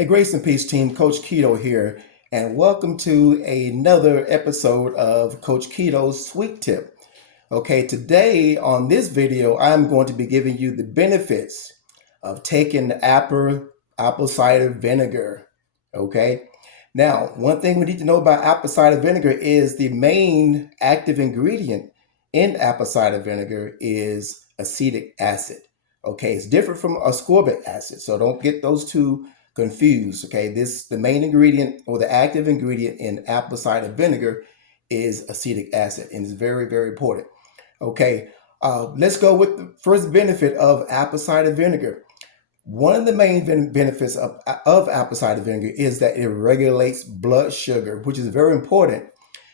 Hey, Grace and Peace team, Coach Keto here, and welcome to another episode of Coach Keto's Sweet Tip. Okay, today on this video, I'm going to be giving you the benefits of taking apple cider vinegar. Okay, now one thing we need to know about apple cider vinegar is the main active ingredient in apple cider vinegar is acetic acid. Okay, it's different from ascorbic acid, so don't get those two confused. Okay, the main ingredient or the active ingredient in apple cider vinegar is acetic acid, and it's very, very important. Okay, let's go with the first benefit of apple cider vinegar. One of the main benefits of apple cider vinegar is that it regulates blood sugar, which is very important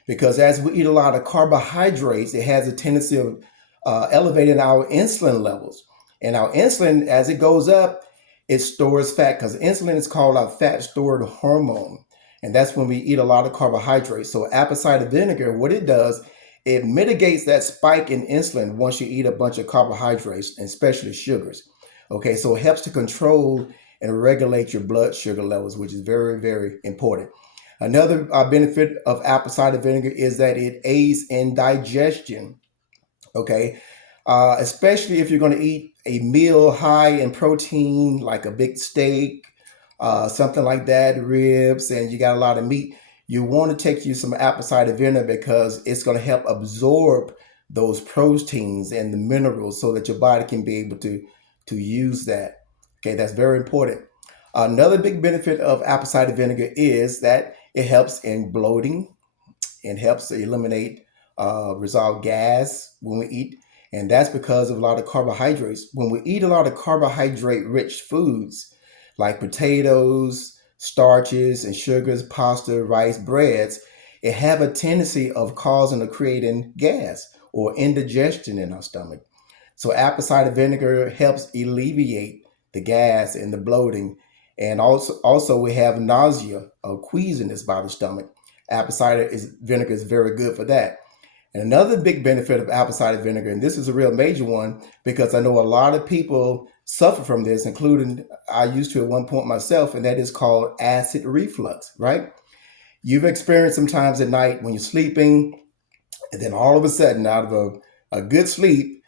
because as we eat a lot of carbohydrates, it has a tendency of elevating our insulin levels. And our insulin, as it goes up, it stores fat because insulin is called our fat stored hormone. And that's when we eat a lot of carbohydrates. So apple cider vinegar, what it does, it mitigates that spike in insulin once you eat a bunch of carbohydrates, and especially sugars. Okay, so it helps to control and regulate your blood sugar levels, which is very, very important. Another benefit of apple cider vinegar is that it aids in digestion. Okay, especially if you're going to eat a meal high in protein, like a big steak, something like that, ribs, and you got a lot of meat. You want to take you some apple cider vinegar because it's going to help absorb those proteins and the minerals so that your body can be able to use that. Okay, that's very important. Another big benefit of apple cider vinegar is that it helps in bloating and helps to eliminate, resolve gas when we eat. And that's because of a lot of carbohydrates. When we eat a lot of carbohydrate rich foods like potatoes, starches, and sugars, pasta, rice, breads, it have a tendency of causing or creating gas or indigestion in our stomach. So apple cider vinegar helps alleviate the gas and the bloating. And also we have nausea or queasiness by the stomach. Apple cider vinegar is very good for that. And another big benefit of apple cider vinegar, and this is a real major one because I know a lot of people suffer from this, including I used to at one point myself, and that is called acid reflux, right? You've experienced sometimes at night when you're sleeping, and then all of a sudden, out of a good sleep,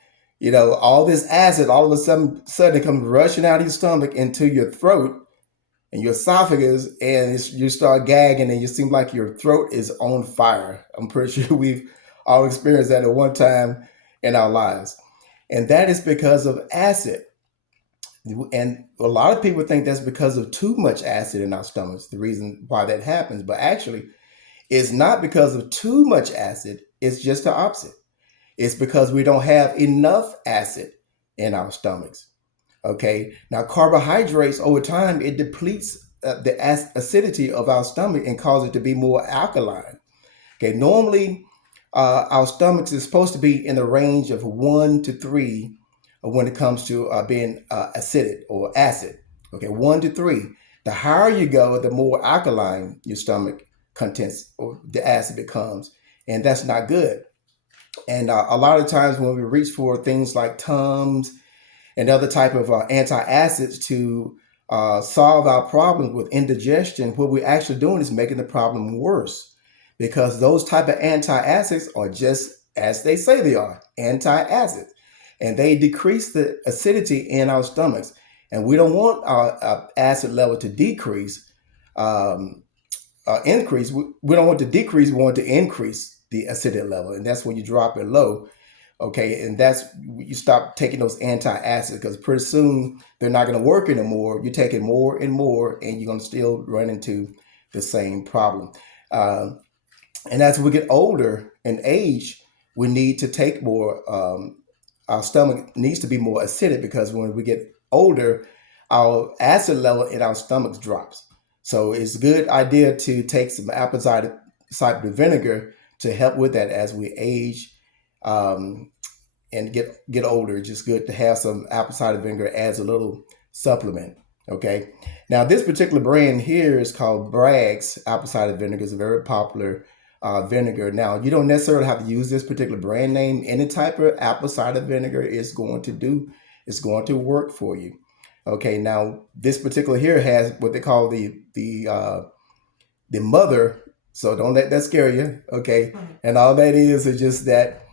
all this acid all of a sudden comes rushing out of your stomach into your throat and your esophagus, and you start gagging, and you seem like your throat is on fire. I'm pretty sure we've all experienced that at one time in our lives. And that is because of acid. And a lot of people think that's because of too much acid in our stomachs, the reason why that happens. But actually, it's not because of too much acid, it's just the opposite. It's because we don't have enough acid in our stomachs. Okay, now carbohydrates over time, it depletes the acidity of our stomach and causes it to be more alkaline. Okay, normally our stomachs is supposed to be in the range of 1 to 3 when it comes to being acidic or acid. Okay, 1 to 3. The higher you go, the more alkaline your stomach contents or the acid becomes, and that's not good. And a lot of times when we reach for things like Tums and other type of antacids to solve our problems with indigestion, what we're actually doing is making the problem worse because those type of antacids are just as they say they are, antacids, and they decrease the acidity in our stomachs. And we don't want our acid level to decrease, increase. We don't want to decrease, we want to increase the acidity level. And that's when you drop it low. Okay, and that's you stop taking those antacids because pretty soon they're not going to work anymore. You're taking more and more, and you're going to still run into the same problem. And as we get older in age, we need to take more. Our stomach needs to be more acidic because when we get older, our acid level in our stomachs drops. So it's a good idea to take some apple cider vinegar to help with that as we age and get older. It's just good to have some apple cider vinegar as a little supplement. Okay. Now this particular brand here is called Bragg's apple cider vinegar. It's a very popular vinegar. Now you don't necessarily have to use this particular brand name. Any type of apple cider vinegar is going to work for you. Okay, now this particular here has what they call the mother. So don't let that scare you. Okay, and all that is just that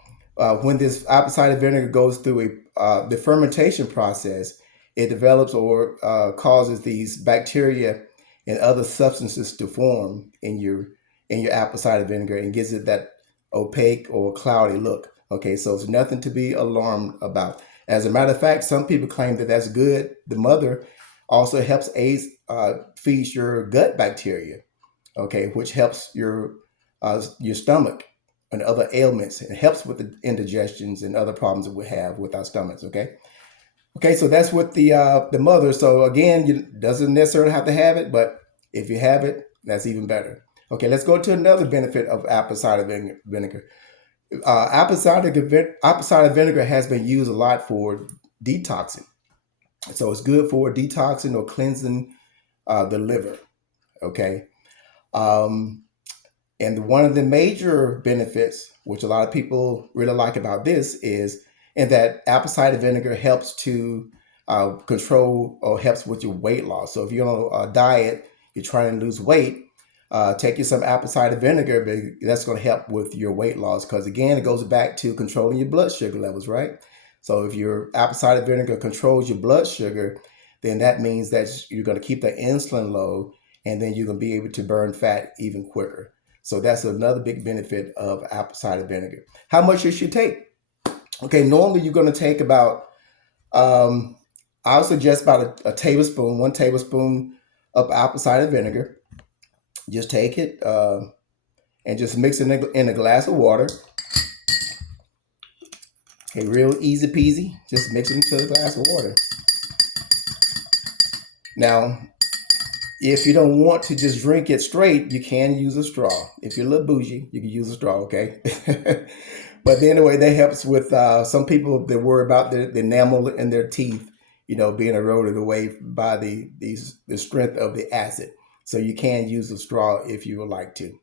when this apple cider vinegar goes through the fermentation process, it develops or causes these bacteria and other substances to form in your apple cider vinegar and gives it that opaque or cloudy look. Okay, so it's nothing to be alarmed about. As a matter of fact, some people claim that that's good. The mother also helps feeds your gut bacteria, okay, which helps your stomach and other ailments. It helps with the indigestions and other problems that we have with our stomachs. Okay, okay, so that's with the mother. So again, you doesn't necessarily have to have it, but if you have it, that's even better. Okay, let's go to another benefit of apple cider vinegar. Apple cider vinegar has been used a lot for detoxing. So it's good for detoxing or cleansing the liver. Okay. Um, and one of the major benefits, which a lot of people really like about this, is in that apple cider vinegar helps to control or helps with your weight loss. So if you're on a diet, you're trying to lose weight, take you some apple cider vinegar, but that's going to help with your weight loss because, again, it goes back to controlling your blood sugar levels, right? So if your apple cider vinegar controls your blood sugar, then that means that you're going to keep the insulin low, and then you're going to be able to burn fat even quicker. So that's another big benefit of apple cider vinegar. How much should you take? Okay, normally you're going to take about, I would suggest about a tablespoon, 1 tablespoon of apple cider vinegar. Just take it and just mix it in a glass of water. Okay, real easy peasy. Just mix it into a glass of water. Now, if you don't want to just drink it straight, you can use a straw. If you're a little bougie, you can use a straw, okay? But anyway, that helps with some people that worry about the enamel in their teeth, being eroded away by the strength of the acid. So you can use a straw if you would like to,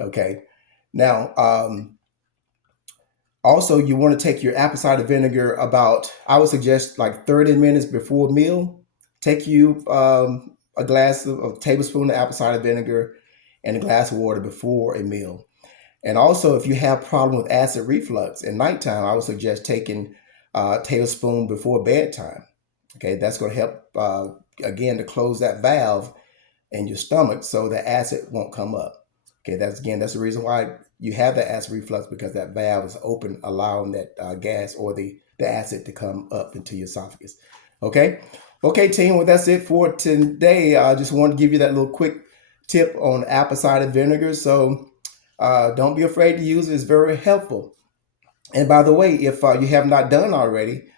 okay? Now, also, you want to take your apple cider vinegar about, I would suggest like 30 minutes before a meal. Take you a tablespoon of apple cider vinegar and a glass of water before a meal. And also, if you have problem with acid reflux at nighttime, I would suggest taking a tablespoon before bedtime. Okay, that's going to help, again, to close that valve in your stomach so the acid won't come up. Okay, that's the reason why you have that acid reflux, because that valve is open, allowing that gas or the acid to come up into your esophagus. Okay, okay, team. Well, that's it for today. I just wanted to give you that little quick tip on apple cider vinegar. So don't be afraid to use it. It's very helpful. And by the way, if you have not done already,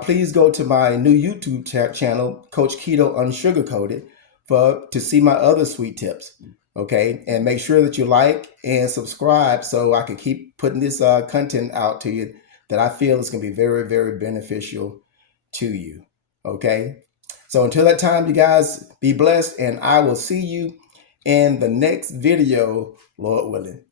please go to my new YouTube channel, Coach Keto Unsugarcoated, to see my other sweet tips. Okay, and make sure that you like and subscribe so I can keep putting this content out to you that I feel is going to be very, very beneficial to you. Okay, so until that time, you guys be blessed, and I will see you in the next video, Lord willing.